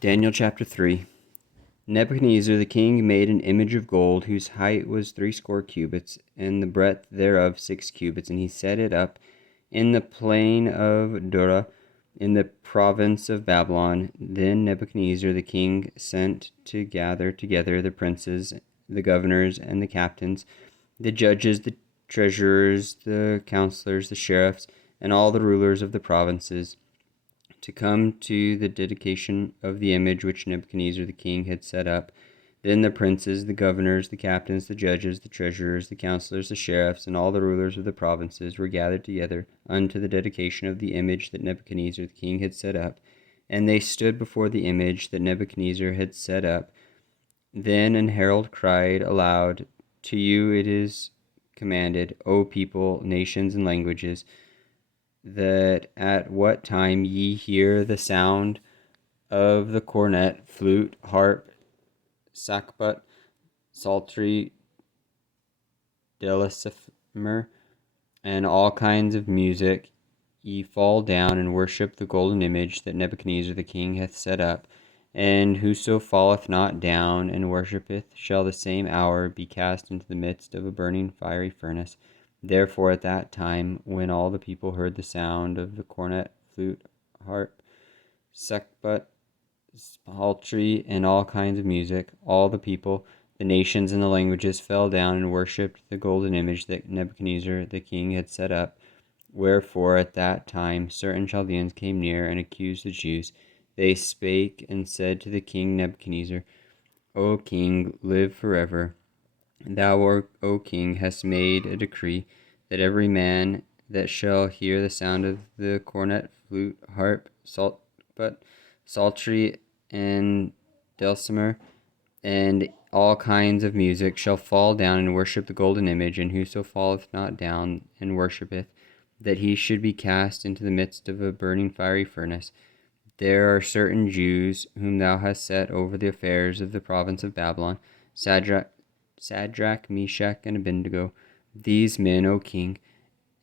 Daniel chapter 3. Nebuchadnezzar the king made an image of gold, whose height was 60 cubits, and the breadth thereof 6 cubits, and he set it up in the plain of Dura, in the province of Babylon. Then Nebuchadnezzar the king sent to gather together the princes, the governors, and the captains, the judges, the treasurers, the counselors, the sheriffs, and all the rulers of the provinces, to come to the dedication of the image which Nebuchadnezzar the king had set up. Then the princes, the governors, the captains, the judges, the treasurers, the counselors, the sheriffs, and all the rulers of the provinces were gathered together unto the dedication of the image that Nebuchadnezzar the king had set up. And they stood before the image that Nebuchadnezzar had set up. Then an herald cried aloud, To you it is commanded, O people, nations, and languages, that at what time ye hear the sound of the cornet, flute, harp, sackbut, psaltery, dulcimer, and all kinds of music, ye fall down and worship the golden image that Nebuchadnezzar the king hath set up. And whoso falleth not down and worshippeth shall the same hour be cast into the midst of a burning fiery furnace. Therefore at that time, when all the people heard the sound of the cornet, flute, harp, sackbut, psaltery, and all kinds of music, all the people, the nations, and the languages fell down and worshipped the golden image that Nebuchadnezzar the king had set up. Wherefore at that time certain Chaldeans came near and accused the Jews. They spake and said to the king Nebuchadnezzar, O king, live forever. Thou, O king, hast made a decree that every man that shall hear the sound of the cornet, flute, harp, psaltery, and dulcimer, and all kinds of music, shall fall down and worship the golden image, and whoso falleth not down and worshippeth, that he should be cast into the midst of a burning fiery furnace. There are certain Jews whom thou hast set over the affairs of the province of Babylon, Shadrach, Meshach, and Abednego. These men, O king,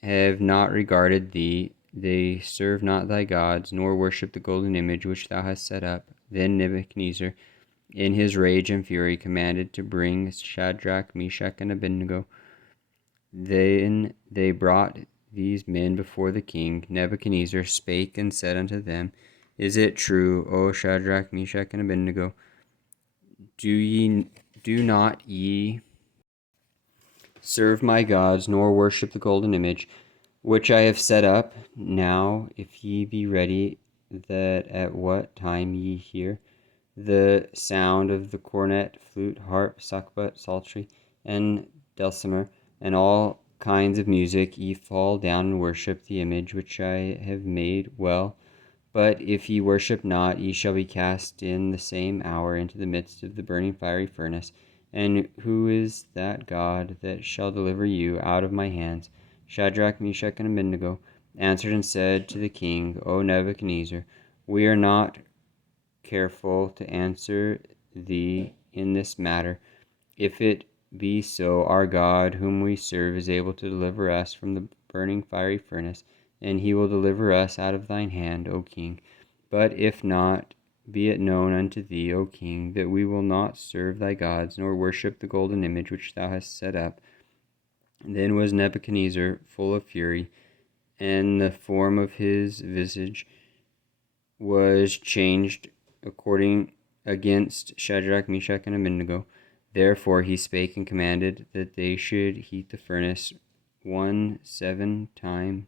have not regarded thee. They serve not thy gods, nor worship the golden image which thou hast set up. Then Nebuchadnezzar, in his rage and fury, commanded to bring Shadrach, Meshach, and Abednego. Then they brought these men before the king. Nebuchadnezzar spake and said unto them, Is it true, O Shadrach, Meshach, and Abednego? Do not ye serve my gods, nor worship the golden image which I have set up? Now, if ye be ready, that at what time ye hear the sound of the cornet, flute, harp, sackbut, psaltery, and dulcimer, and all kinds of music, ye fall down and worship the image which I have made, well. But if ye worship not, ye shall be cast in the same hour into the midst of the burning fiery furnace. And who is that God that shall deliver you out of my hands? Shadrach, Meshach, and Abednego answered and said to the king, O Nebuchadnezzar, we are not careful to answer thee in this matter. If it be so, our God, whom we serve, is able to deliver us from the burning fiery furnace, and he will deliver us out of thine hand, O king. But if not, be it known unto thee, O king, that we will not serve thy gods, nor worship the golden image which thou hast set up. Then was Nebuchadnezzar full of fury, and the form of his visage was changed according against Shadrach, Meshach, and Abednego. Therefore he spake and commanded that they should heat the furnace 7 times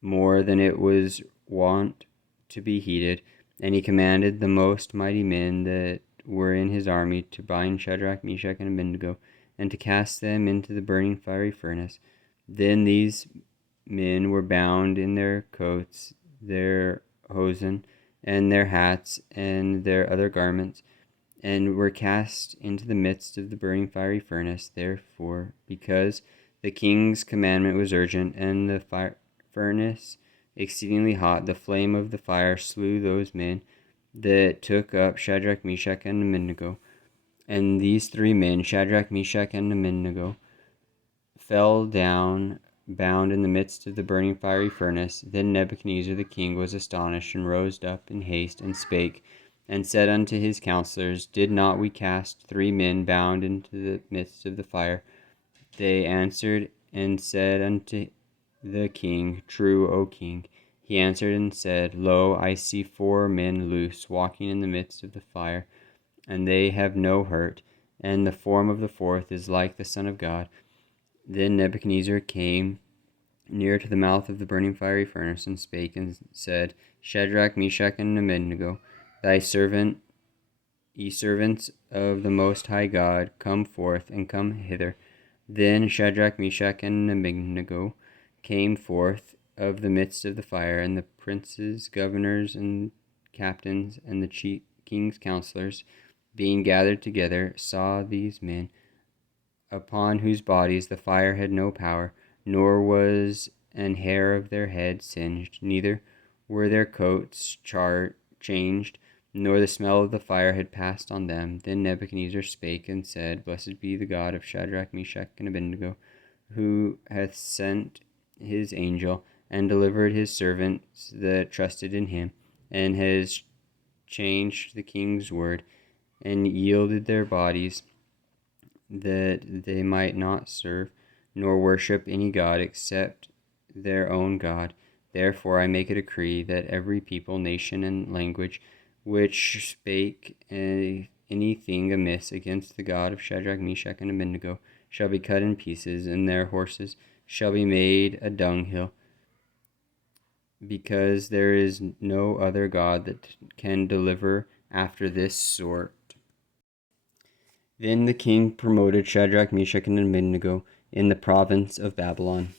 more than it was wont to be heated. And he commanded the most mighty men that were in his army to bind Shadrach, Meshach, and Abednego, and to cast them into the burning fiery furnace. Then these men were bound in their coats, their hosen, and their hats, and their other garments, and were cast into the midst of the burning fiery furnace. Therefore, because the king's commandment was urgent, and the furnace exceedingly hot, the flame of the fire slew those men that took up Shadrach, Meshach, and Abednego. And these 3 men, Shadrach, Meshach, and Abednego, fell down bound in the midst of the burning fiery furnace. Then Nebuchadnezzar the king was astonished, and rose up in haste, and spake and said unto his counselors, Did not we cast 3 men bound into the midst of the fire? They answered and said unto the king, True, O king. He answered and said, Lo, I see 4 men loose, walking in the midst of the fire, and they have no hurt, and the form of the 4th is like the Son of God. Then Nebuchadnezzar came near to the mouth of the burning fiery furnace, and spake and said, Shadrach, Meshach, and Abednego, ye servants of the Most High God, come forth, and come hither. Then Shadrach, Meshach, and Abednego came forth of the midst of the fire, and the princes, governors, and captains, and the king's counselors, being gathered together, saw these men, upon whose bodies the fire had no power, nor was an hair of their head singed, neither were their coats changed, nor the smell of the fire had passed on them. Then Nebuchadnezzar spake and said, Blessed be the God of Shadrach, Meshach, and Abednego, who hath sent his angel, and delivered his servants that trusted in him, and has changed the king's word, and yielded their bodies, that they might not serve nor worship any god except their own God. Therefore I make a decree that every people, nation, and language which spake anything amiss against the God of Shadrach, Meshach, and Abednego shall be cut in pieces, and their horses shall be made a dunghill, because there is no other God that can deliver after this sort. Then the king promoted Shadrach, Meshach, and Abednego in the province of Babylon.